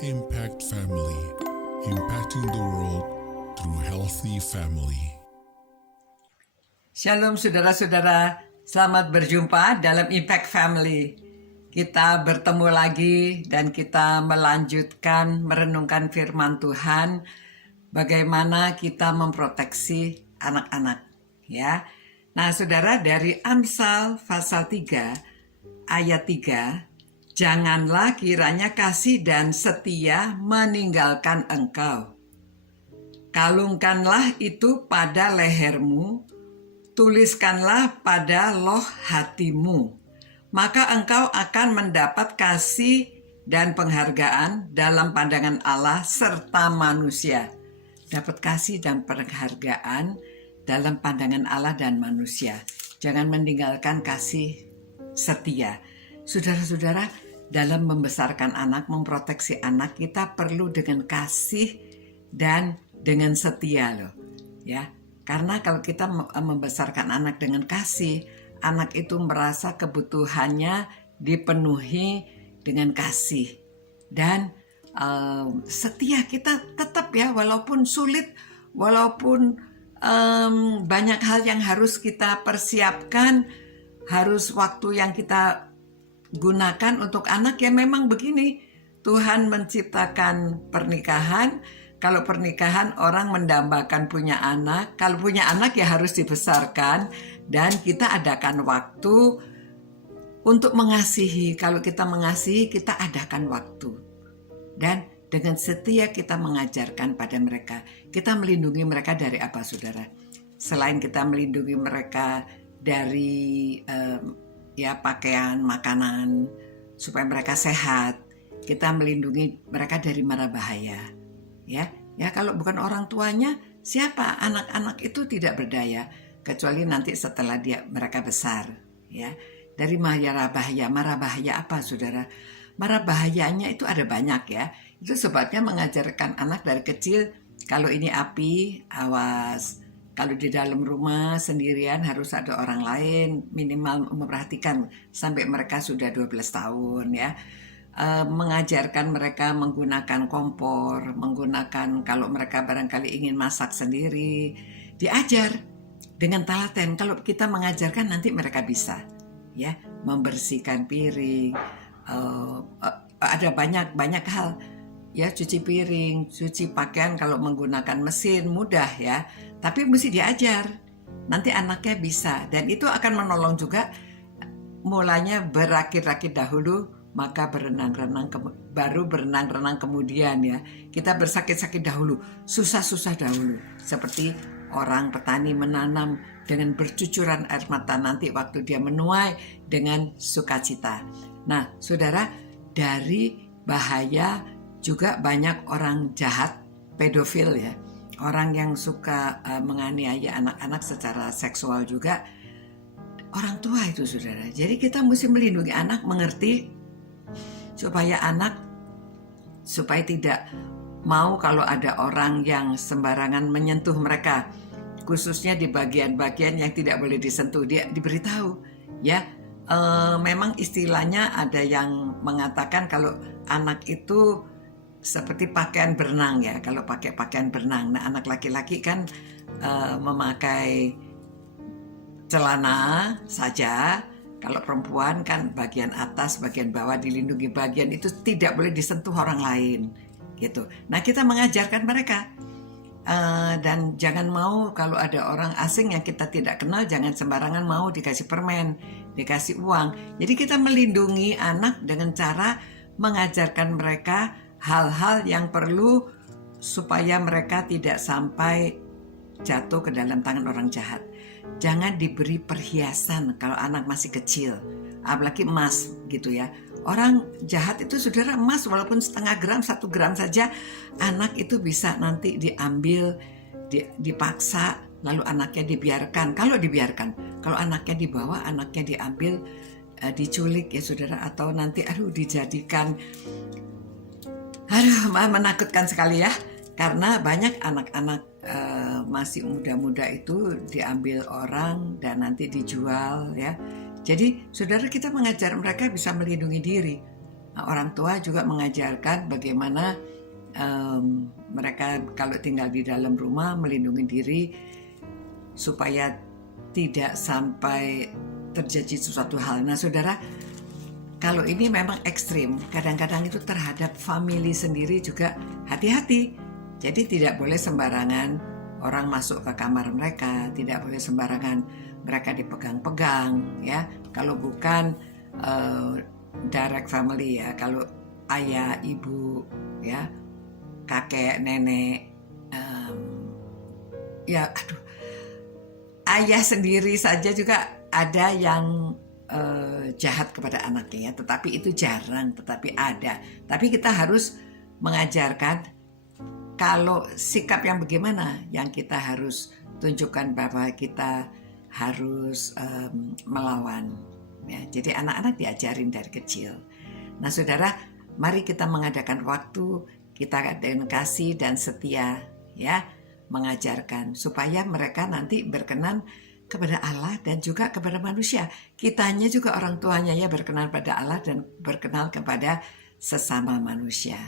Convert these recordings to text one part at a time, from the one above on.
Impact Family, impacting the world through healthy family. Shalom saudara-saudara, selamat berjumpa dalam Impact Family. Kita bertemu lagi dan kita melanjutkan merenungkan firman Tuhan, bagaimana kita memproteksi anak-anak, ya. Nah, saudara, dari Amsal pasal 3 ayat 3, janganlah kiranya kasih dan setia meninggalkan engkau. Kalungkanlah itu pada lehermu, tuliskanlah pada loh hatimu, maka engkau akan mendapat kasih dan penghargaan dalam pandangan Allah serta manusia. Dapat kasih dan penghargaan dalam pandangan Allah dan manusia. Jangan meninggalkan kasih setia. Saudara-saudara, dalam membesarkan anak, memproteksi anak, kita perlu dengan kasih dan dengan setia loh, ya. Karena kalau kita membesarkan anak dengan kasih, anak itu merasa kebutuhannya dipenuhi dengan kasih. Dan setia kita tetap, ya, walaupun sulit, walaupun banyak hal yang harus kita persiapkan, harus waktu yang kita gunakan untuk anak, ya memang begini. Tuhan menciptakan pernikahan. Kalau pernikahan orang mendambakan punya anak, kalau punya anak ya harus dibesarkan, dan kita adakan waktu untuk mengasihi. Kalau kita mengasihi, kita adakan waktu. Dan dengan setia kita mengajarkan pada mereka. Kita melindungi mereka dari apa, saudara? Selain kita melindungi mereka dari pakaian, makanan, supaya mereka sehat, kita melindungi mereka dari mara bahaya. Ya, kalau bukan orang tuanya, siapa? Anak-anak itu tidak berdaya kecuali nanti setelah mereka besar, ya. Dari mara bahaya apa, saudara? Mara bahayanya itu ada banyak, ya. Itu sebabnya mengajarkan anak dari kecil, kalau ini api, awas. Kalau di dalam rumah sendirian harus ada orang lain, minimal memperhatikan sampai mereka sudah 12 tahun, ya. Mengajarkan mereka menggunakan kompor, menggunakan kalau mereka barangkali ingin masak sendiri, diajar dengan telaten. Kalau kita mengajarkan, nanti mereka bisa, ya, membersihkan piring. Ada banyak hal, ya, cuci piring, cuci pakaian. Kalau menggunakan mesin mudah, ya, tapi mesti diajar. Nanti anaknya bisa, dan itu akan menolong juga. Mulanya berakit-rakit dahulu, maka baru berenang-renang kemudian, ya. Kita bersakit-sakit dahulu, susah-susah dahulu. Seperti orang petani menanam dengan bercucuran air mata, nanti waktu dia menuai dengan sukacita. Nah, saudara, dari bahaya juga banyak orang jahat, pedofil, ya. Orang yang suka menganiaya anak-anak secara seksual juga orang tua itu, saudara. Jadi kita mesti melindungi anak, mengerti, supaya tidak mau kalau ada orang yang sembarangan menyentuh mereka, khususnya di bagian-bagian yang tidak boleh disentuh. Dia diberitahu, ya. Memang istilahnya ada yang mengatakan kalau anak itu seperti pakaian berenang, ya. Kalau pakai pakaian berenang, nah anak laki-laki kan memakai celana saja. Kalau perempuan kan bagian atas, bagian bawah dilindungi, bagian itu tidak boleh disentuh orang lain, gitu. Nah, kita mengajarkan mereka, dan jangan mau kalau ada orang asing yang kita tidak kenal, jangan sembarangan mau dikasih permen, dikasih uang. Jadi kita melindungi anak dengan cara mengajarkan mereka hal-hal yang perlu supaya mereka tidak sampai jatuh ke dalam tangan orang jahat. Jangan diberi perhiasan kalau anak masih kecil, apalagi emas, gitu, ya. Orang jahat itu, saudara, emas walaupun setengah gram, 1 gram saja, anak itu bisa nanti diambil, dipaksa, lalu anaknya dibiarkan. Kalau anaknya dibawa, anaknya diambil, diculik, ya, saudara, atau nanti dijadikan, menakutkan sekali, ya. Karena banyak anak-anak masih muda-muda itu diambil orang dan nanti dijual, ya. Jadi saudara, kita mengajar mereka bisa melindungi diri. Orang tua juga mengajarkan bagaimana mereka kalau tinggal di dalam rumah melindungi diri supaya tidak sampai terjadi sesuatu hal. Nah, saudara, kalau ini memang ekstrim, kadang-kadang itu terhadap family sendiri juga hati-hati. Jadi tidak boleh sembarangan orang masuk ke kamar mereka, tidak boleh sembarangan mereka dipegang-pegang, ya. Kalau bukan direct family, ya, kalau ayah, ibu, ya, kakek, nenek, ayah sendiri saja juga ada yang jahat kepada anaknya, ya. Tetapi itu jarang, tetapi ada. Tapi kita harus mengajarkan kalau sikap yang bagaimana yang kita harus tunjukkan bahwa kita harus melawan. Ya, jadi anak-anak diajarin dari kecil. Nah, saudara, mari kita mengadakan waktu, kita dengan kasih dan setia, ya, mengajarkan supaya mereka nanti berkenan kepada Allah dan juga kepada manusia. Kitanya juga orang tuanya ya berkenan pada Allah dan berkenan kepada sesama manusia.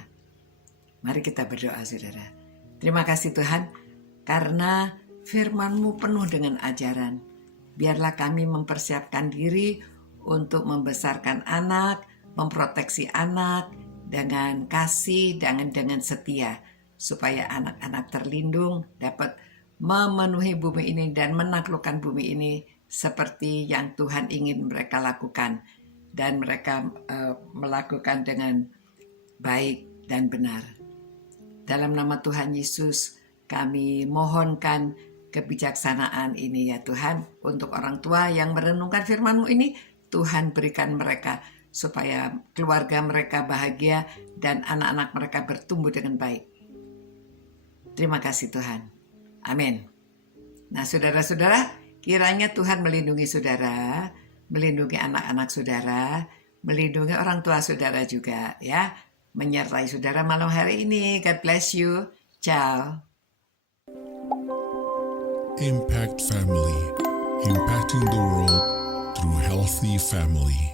Mari kita berdoa, saudara. Terima kasih Tuhan, karena firman-Mu penuh dengan ajaran. Biarlah kami mempersiapkan diri untuk membesarkan anak, memproteksi anak dengan kasih dan dengan setia, supaya anak-anak terlindung, dapat memenuhi bumi ini dan menaklukkan bumi ini seperti yang Tuhan ingin mereka lakukan, dan mereka melakukan dengan baik dan benar. Dalam nama Tuhan Yesus kami mohonkan kebijaksanaan ini ya Tuhan, untuk orang tua yang merenungkan firman-Mu ini. Tuhan berikan mereka supaya keluarga mereka bahagia dan anak-anak mereka bertumbuh dengan baik. Terima kasih Tuhan. Amin. Nah, saudara-saudara, kiranya Tuhan melindungi saudara, melindungi anak-anak saudara, melindungi orang tua saudara juga, ya. Menyertai saudara malam hari ini. God bless you. Ciao. Impact Family, impacting the world through healthy family.